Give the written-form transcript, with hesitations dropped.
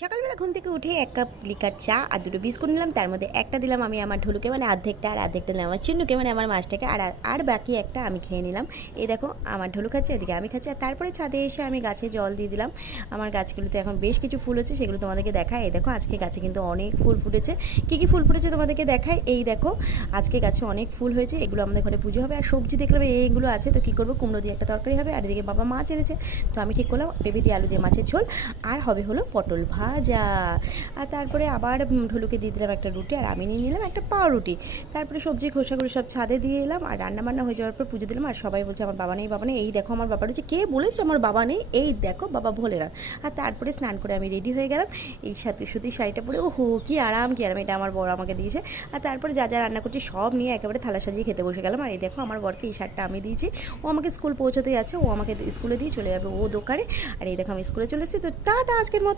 সকালবেলা ঘুম থেকে উঠে ১ কাপ লিকার চা আর ২টো বিস্কুট নিলাম। তার মধ্যে একটা দিলাম আমি আমার ঢুলুকে মানে অর্ধেকটা, আর অর্ধেকটা দিলাম আমার চিন্নুকে মানে আমার মাছটাকে। আর বাকি একটা আমি খেয়ে নিলাম। এই দেখো আমার ঢুলু খাচ্ছে, ওদিকে আমি খাচ্ছি। আর তারপরে ছাদে এসে আমি গাছে জল দিয়ে দিলাম। আমার গাছগুলোতে এখন বেশ কিছু ফুল হচ্ছে, সেগুলো তোমাদেরকে দেখাই। এই দেখো আজকে গাছে কিন্তু অনেক ফুল ফুটেছে। কী কী ফুল ফুটেছে তোমাদেরকে দেখাই। এই দেখো আজকে গাছে অনেক ফুল হয়েছে, এগুলো আমাদের ঘরে পুজো হবে। আর সবজি দেখলাম এইগুলো আছে, তো কী করবো, কুমড়ো দিয়ে একটা তরকারি হবে। আর এদিকে বাবা মাছ এনেছে, তো আমি ঠিক করলাম পেঁপে দিয়ে আলু দিয়ে মাছের ঝোল, আর হবে হলো পটল ভাজা। আর তারপরে আবার ঢুলুকে দিয়ে দিলাম একটা রুটি, আর আমি নিয়ে নিলাম একটা পাউরুটি। তারপরে সবজি খোসাগুলো সব ছাদে দিয়ে এলাম, আর রান্নাবান্না হয়ে যাওয়ার পর পুজো দিলাম। আর সবাই বলছে আমার বাবা নেই, বাবা নেই। এই দেখো আমার বাবা রয়েছে। কে বলেছে আমার বাবা নেই? এই দেখো বাবা ভোলেনাথ। আর তারপরে স্নান করে আমি রেডি হয়ে গেলাম এই সাথে সুতির শাড়িটা পরে। ওহো কি আরাম, কি আরাম! এটা আমার বর আমাকে দিয়েছে। আর তারপরে যা যা রান্না করছি সব নিয়ে একেবারে থালা সাজিয়ে খেতে বসে গেলাম। আর এই দেখো আমার বরকে এই শার্টটা আমি দিয়েছি, ও আমাকে স্কুল পৌঁছাতে যাচ্ছে, ও আমাকে স্কুলে দিয়ে চলে যাবে ও দোকানে। আর এই দেখো আমি স্কুলে চলে এসেছি। তো টাটা আজকের মতো।